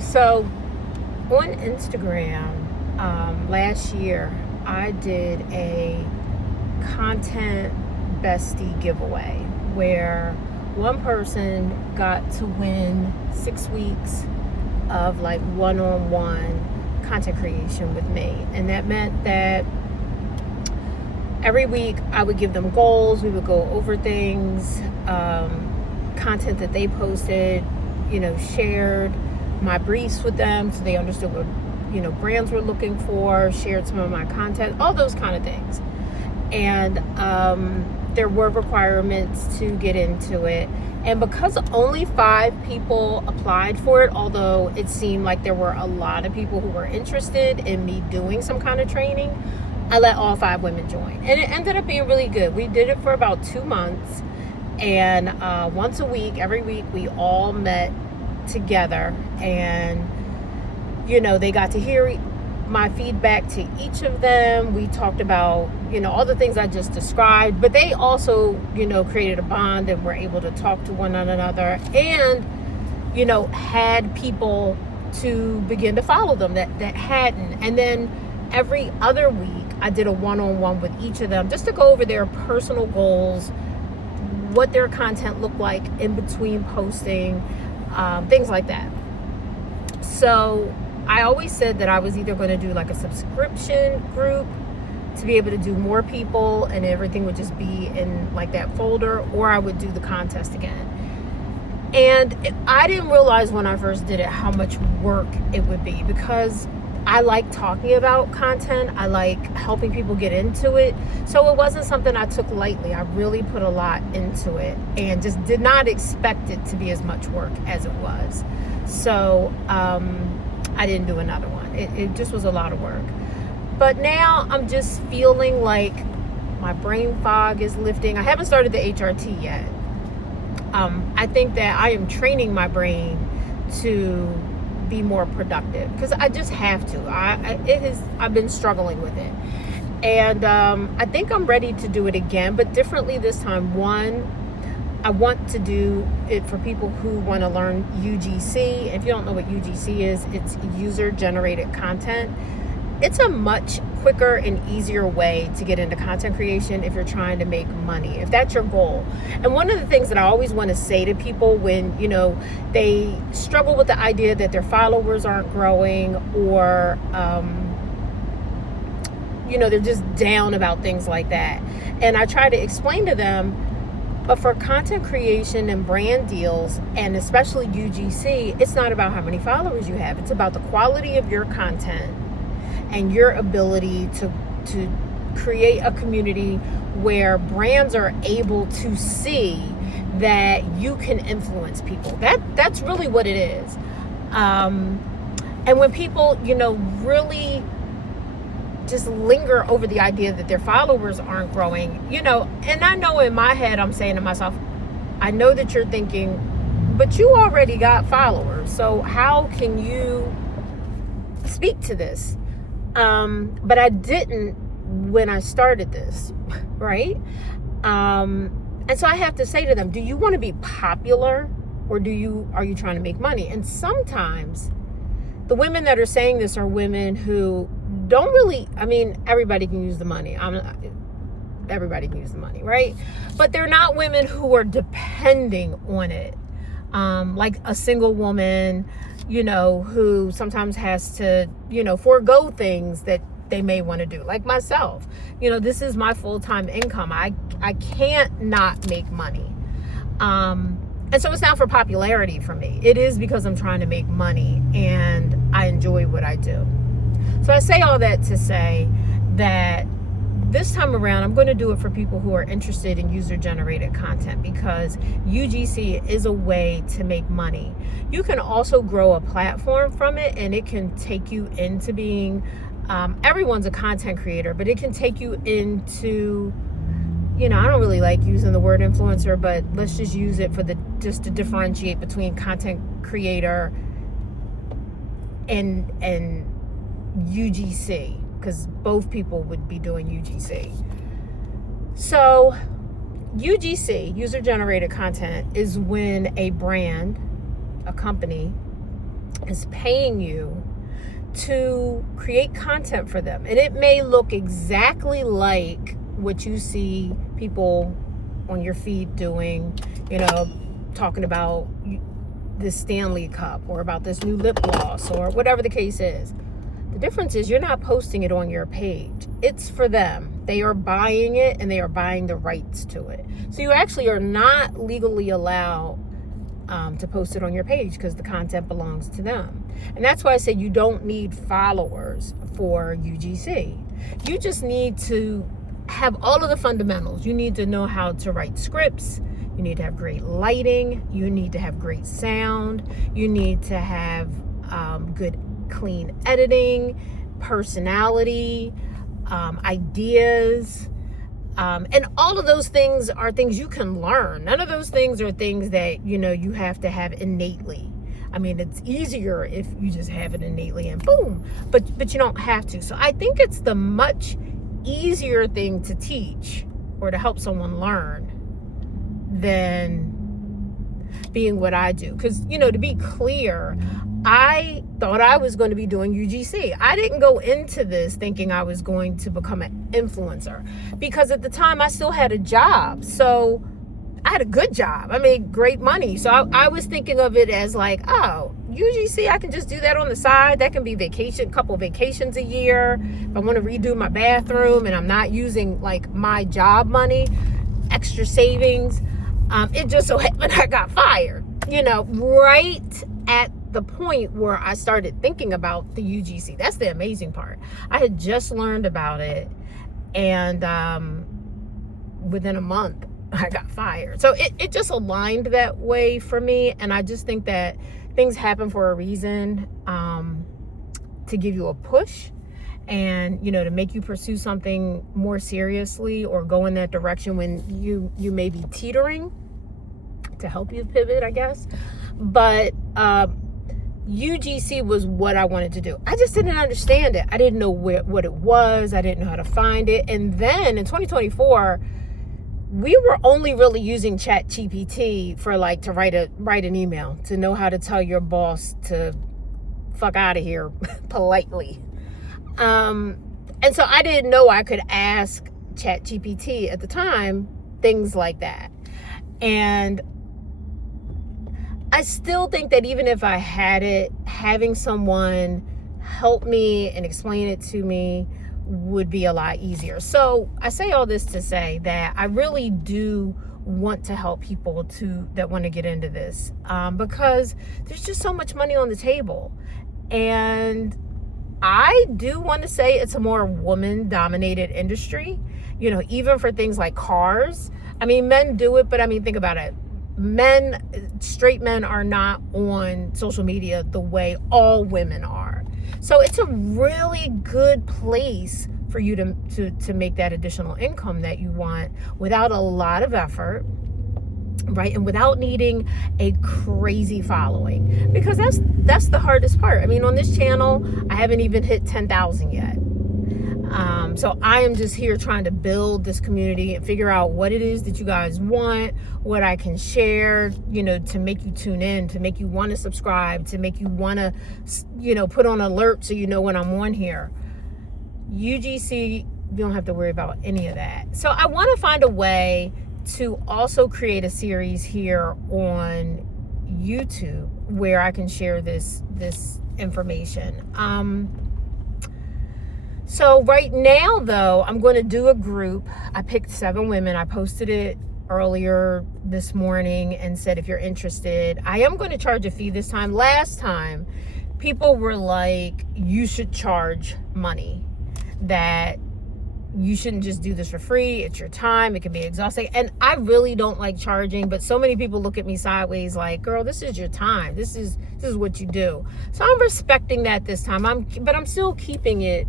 So on Instagram, last year, I did a content bestie giveaway where one person got to win 6 weeks of like one-on-one content creation with me. And that meant that every week I would give them goals. We would go over things, content that they posted, shared my briefs with them so they understood what brands were looking for, shared some of my content, all those kind of things. And there were requirements to get into it. And because only 5 people applied for it, although it seemed like there were a lot of people who were interested in me doing some kind of training, I let all 5 women join. And it ended up being really good. We did it for about 2 months. And once a week, every week, we all met together. And, they got to hear my feedback to each of them. We talked about, all the things I just described, but they also, created a bond and were able to talk to one another and, had people to begin to follow them that hadn't. And then every other week, I did a one-on-one with each of them just to go over their personal goals, what their content looked like in between posting, things like that. So I always said that I was either going to do like a subscription group to be able to do more people and everything would just be in like that folder, or I would do the contest again. And I didn't realize when I first did it how much work it would be, because I like talking about content. I like helping people get into it. So it wasn't something I took lightly. I really put a lot into it and just did not expect it to be as much work as it was. So I didn't do another one. It just was a lot of work. But now I'm just feeling like my brain fog is lifting. I haven't started the HRT yet. I think that I am training my brain to be more productive because I just have to. I've been struggling with it. And I think I'm ready to do it again, but differently this time. One, I want to do it for people who want to learn UGC. If you don't know what UGC is, it's user-generated content. It's a much quicker and easier way to get into content creation if you're trying to make money, if that's your goal. And one of the things that I always want to say to people when, they struggle with the idea that their followers aren't growing or, they're just down about things like that. And I try to explain to them, but for content creation and brand deals, and especially UGC, it's not about how many followers you have. It's about the quality of your content and your ability to create a community where brands are able to see that you can influence people. That's really what it is. And when people, really just linger over the idea that their followers aren't growing, and I know in my head I'm saying to myself, I know that you're thinking, but you already got followers, so how can you speak to this? But I didn't when I started this, right? And so I have to say to them, do you want to be popular or are you trying to make money? And sometimes the women that are saying this are women who don't really, everybody can use the money. Everybody can use the money, right? But they're not women who are depending on it. Like a single woman, who sometimes has to, forego things that they may want to do, like myself. This is my full-time income. I can't not make money. And so it's not for popularity for me. It is because I'm trying to make money and I enjoy what I do. So I say all that to say that this time around, I'm going to do it for people who are interested in user-generated content because UGC is a way to make money. You can also grow a platform from it, and it can take you into being, everyone's a content creator, but it can take you into, I don't really like using the word influencer, but let's just use it just to differentiate between content creator and UGC. Because both people would be doing UGC. So UGC, user-generated content, is when a brand, a company, is paying you to create content for them. And it may look exactly like what you see people on your feed doing, talking about this Stanley Cup or about this new lip gloss or whatever the case is. The difference is you're not posting it on your page. It's for them. They are buying it and they are buying the rights to it. So you actually are not legally allowed to post it on your page because the content belongs to them. And that's why I say you don't need followers for UGC. You just need to have all of the fundamentals. You need to know how to write scripts. You need to have great lighting. You need to have great sound. You need to have good, clean editing, personality, ideas. And all of those things are things you can learn. None of those things are things that, you have to have innately. I mean, it's easier if you just have it innately and boom, but you don't have to. So I think it's the much easier thing to teach or to help someone learn than being what I do. Because, to be clear, I thought I was going to be doing UGC. I didn't go into this thinking I was going to become an influencer because at the time I still had a job. So I had a good job. I made great money. So I was thinking of it as like, oh, UGC, I can just do that on the side. That can be couple vacations a year. If I want to redo my bathroom and I'm not using like my job money, extra savings. It just so happened I got fired, right at the point where I started thinking about the UGC. That's the amazing part. I had just learned about it, and within a month, I got fired. So it just aligned that way for me, and I just think that things happen for a reason, to give you a push and, to make you pursue something more seriously or go in that direction when you may be teetering, to help you pivot, I guess. But UGC was what I wanted to do. I just didn't understand it. I didn't know what it was. I didn't know how to find it. And then in 2024, we were only really using ChatGPT for to write an email, to know how to tell your boss to fuck out of here politely. And so I didn't know I could ask ChatGPT at the time things like that. And I still think that even if I had it, having someone help me and explain it to me would be a lot easier. So I say all this to say that I really do want to help people that want to get into this, because there's just so much money on the table. And I do want to say it's a more woman-dominated industry, even for things like cars. I mean, men do it, but I mean, think about it. Straight men are not on social media the way all women are. So it's a really good place for you to make that additional income that you want without a lot of effort, right? And without needing a crazy following, because that's the hardest part. I mean, on this channel, I haven't even hit 10,000 yet. So I am just here trying to build this community and figure out what it is that you guys want, what I can share, to make you tune in, to make you want to subscribe, to make you want to, put on alert so you know when I'm on here. UGC, you don't have to worry about any of that. So I want to find a way to also create a series here on YouTube where I can share this information. So right now, though, I'm going to do a group. I picked 7 women. I posted it earlier this morning and said, if you're interested, I am going to charge a fee this time. Last time, people were like, you should charge money, that you shouldn't just do this for free. It's your time. It can be exhausting. And I really don't like charging, but so many people look at me sideways like, girl, this is your time. This is what you do. So I'm respecting that this time. But I'm still keeping it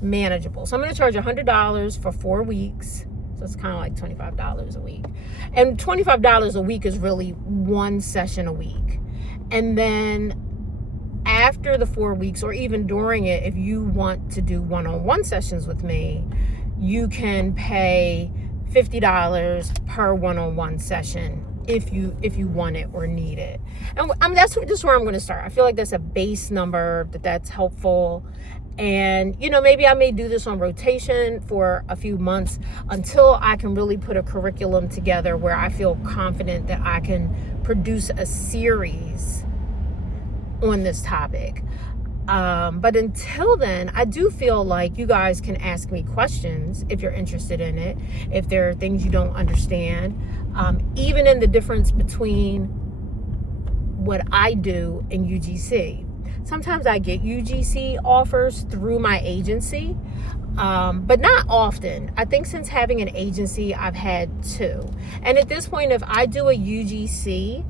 manageable. So I'm going to charge $100 for 4 weeks. So it's kind of like $25 a week. And $25 a week is really one session a week. And then after the 4 weeks, or even during it, if you want to do one-on-one sessions with me, you can pay $50 per one-on-one session if you want it or need it. And that's just where I'm going to start. I feel like that's a base number, that's helpful. And maybe I may do this on rotation for a few months until I can really put a curriculum together where I feel confident that I can produce a series on this topic. But until then, I do feel like you guys can ask me questions if you're interested in it, if there are things you don't understand, even in the difference between what I do in UGC. Sometimes I get UGC offers through my agency, but not often. I think since having an agency, I've had 2. And at this point, if I do a UGC,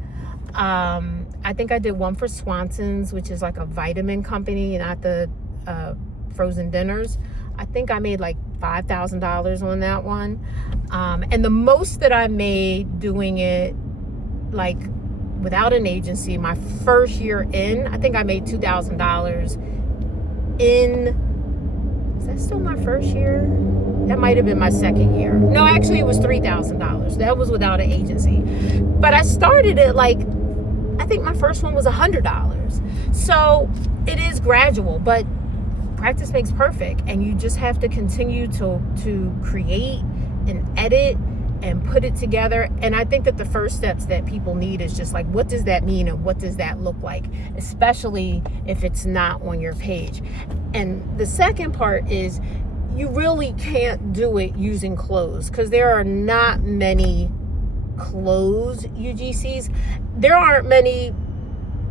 I think I did one for Swanson's, which is like a vitamin company, not the frozen dinners. I think I made like $5,000 on that one. And the most that I made doing it, like without an agency, my first year in, I think I made $2,000 is that still my first year? That might have been my second year. No, actually it was $3,000. That was without an agency. But I started it I think my first one was $100. So it is gradual, but practice makes perfect. And you just have to continue to create and edit and put it together. And I think that the first steps that people need is just like, what does that mean and what does that look like, especially if it's not on your page. And the second part is you really can't do it using clothes, because there are not many clothes UGCs. There aren't many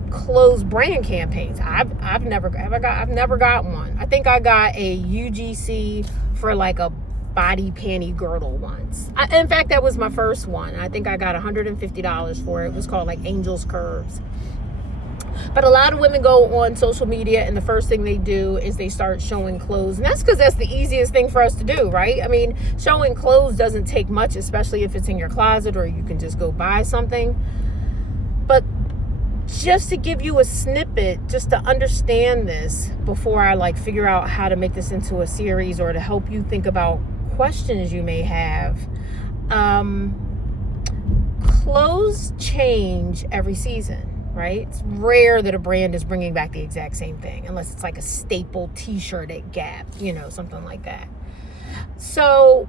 clothes brand campaigns. I've never got one. I think I got a UGC for like a body panty girdle once. In fact, that was my first one. I think I got $150 for it. It was called like Angel's Curves. But a lot of women go on social media and the first thing they do is they start showing clothes. And that's because that's the easiest thing for us to do, right? I mean, showing clothes doesn't take much, especially if it's in your closet or you can just go buy something. But just to give you a snippet, just to understand this before I figure out how to make this into a series, or to help you think about questions you may have. Clothes change every season, right? It's rare that a brand is bringing back the exact same thing, unless it's like a staple t-shirt at Gap, something like that. So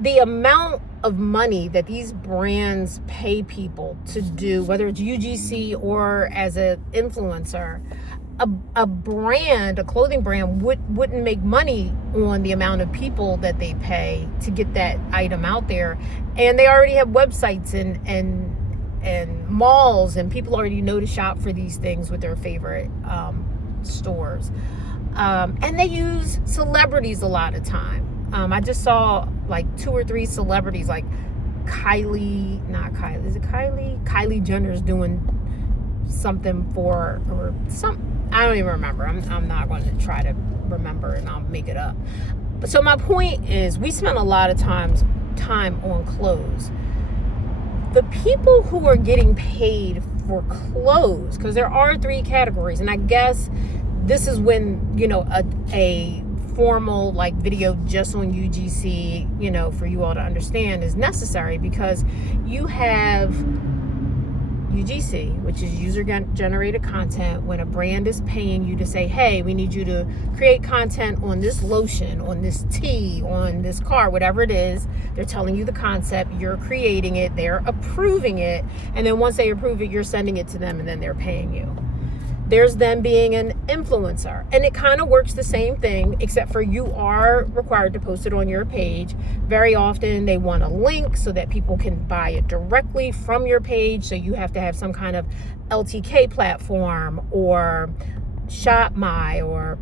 the amount of money that these brands pay people to do, whether it's UGC or as an influencer, a clothing brand wouldn't make money on the amount of people that they pay to get that item out there. And they already have websites and malls, and people already know to shop for these things with their favorite stores. And they use celebrities a lot of time. I just saw like 2 or 3 celebrities, like Kylie Jenner's doing something for, or some, I don't even remember. I'm not going to try to remember and I'll make it up. So my point is, we spend a lot of time on clothes. The people who are getting paid for clothes, because there are 3 categories, and I guess this is when, a formal video just on UGC, for you all to understand, is necessary, because you have UGC, which is user generated content, when a brand is paying you to say, hey, we need you to create content on this lotion, on this tea, on this car, whatever it is. They're telling you the concept, you're creating it, they're approving it, and then once they approve it, you're sending it to them, and then they're paying you. There's them being an influencer, and it kind of works the same thing, except for you are required to post it on your page. Very often they want a link so that people can buy it directly from your page, so you have to have some kind of LTK platform or ShopMy or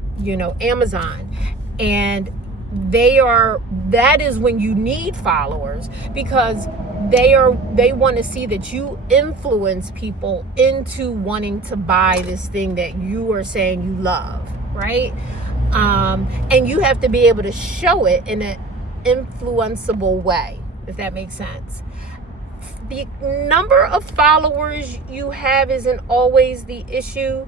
Amazon. And that is when you need followers, because they want to see that you influence people into wanting to buy this thing that you are saying you love, right? And you have to be able to show it in an influenceable way, if that makes sense. The number of followers you have isn't always the issue.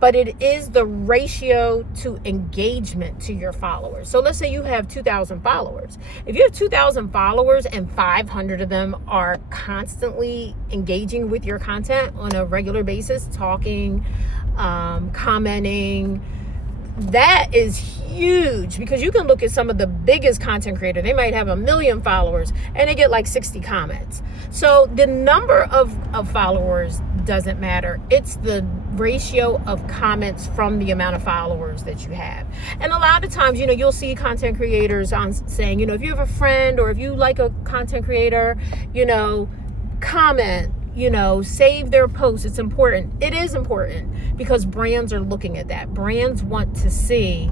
but it is the ratio to engagement to your followers. So let's say you have 2,000 followers. If you have 2,000 followers and 500 of them are constantly engaging with your content on a regular basis, talking, commenting, that is huge, because you can look at some of the biggest content creators. They might have 1 million followers and they get like 60 comments. So the number of followers doesn't matter. It's the ratio of comments from the amount of followers that you have. And a lot of times, you'll see content creators on saying, if you have a friend or if you like a content creator, comment, save their posts. It's important. It is important because brands are looking at that. Brands want to see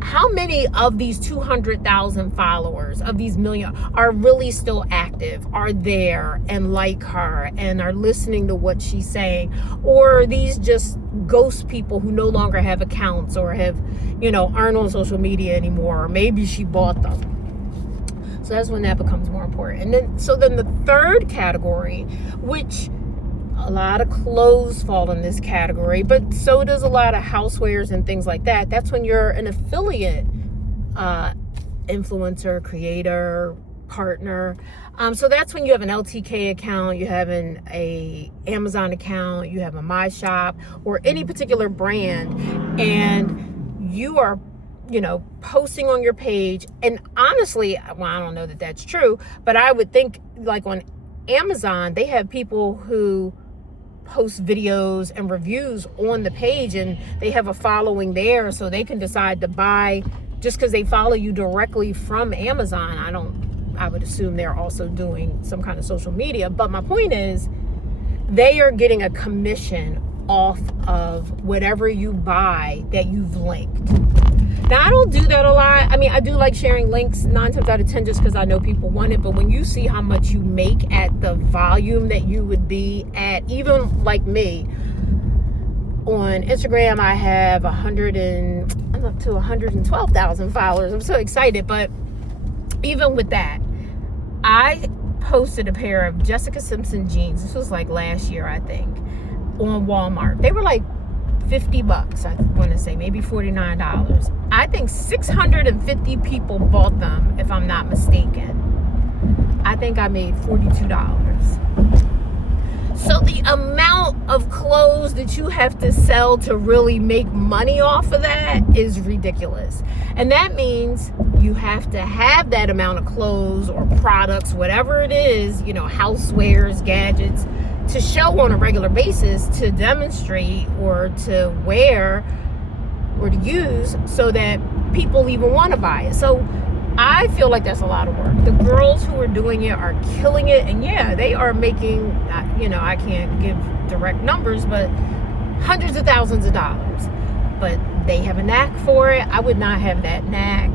how many of these 200,000 followers, of these million, are really still active, are there and like her and are listening to what she's saying, or are these just ghost people who no longer have accounts or aren't on social media anymore, or maybe she bought them. So that's when that becomes more important. And then the third category, which a lot of clothes fall in this category, but so does a lot of housewares and things like that. That's when you're an affiliate influencer, creator, partner. So that's when you have an LTK account, you have an Amazon account, you have a My Shop, or any particular brand, and you are posting on your page. And honestly, well, I don't know that that's true, but I would think like on Amazon, they have people who post videos and reviews on the page, and they have a following there, so they can decide to buy just because they follow you directly from Amazon. I would assume they're also doing some kind of social media, but my point is they are getting a commission off of whatever you buy that you've linked. Now, I don't do that a lot. I mean, I do like sharing links 9 times out of 10 just because I know people want it. But when you see how much you make at the volume that you would be at, even like me, on Instagram, I have I'm up to 112,000 followers. I'm so excited. But even with that, I posted a pair of Jessica Simpson jeans. This was like last year, I think, on Walmart. They were like $50, I want to say, maybe $49. I think 650 people bought them, if I'm not mistaken. I think I made $42. So the amount of clothes that you have to sell to really make money off of that is ridiculous. And that means you have to have that amount of clothes or products, whatever it is, housewares, gadgets, to show on a regular basis, to demonstrate or to wear or to use, so that people even want to buy it. So I feel like that's a lot of work. The girls who are doing it are killing it, and yeah, they are making, I can't give direct numbers, but hundreds of thousands of dollars. But they have a knack for it. I would not have that knack.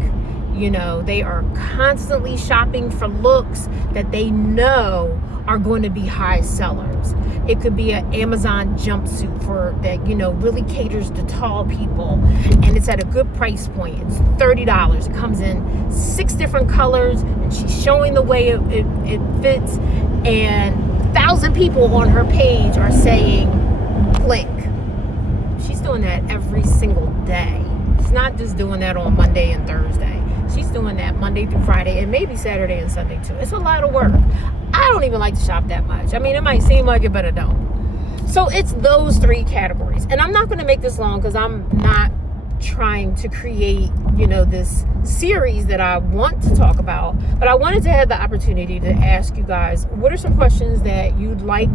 They are constantly shopping for looks that they know are going to be high sellers. It could be an Amazon jumpsuit for that, really caters to tall people, and it's at a good price point. It's $30. It comes in 6 different colors, and she's showing the way it fits, and 1,000 people on her page are saying click. She's doing that every single day. She's not just doing that on Monday and Thursday. She's doing that Monday through Friday, and maybe Saturday and Sunday too. It's a lot of work. I don't even like to shop that much. I mean, it might seem like it, but I don't. So it's those 3 categories. And I'm not going to make this long because I'm not trying to create, this series that I want to talk about. But I wanted to have the opportunity to ask you guys, what are some questions that you'd like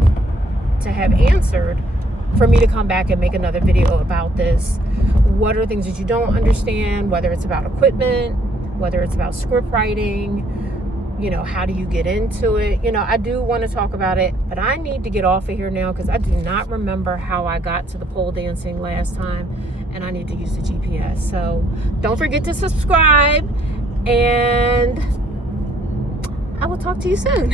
to have answered for me to come back and make another video about this? What are things that you don't understand, whether it's about equipment, whether it's about script writing, how do you get into it? I do want to talk about it, but I need to get off of here now because I do not remember how I got to the pole dancing last time, and I need to use the GPS. So don't forget to subscribe, and I will talk to you soon.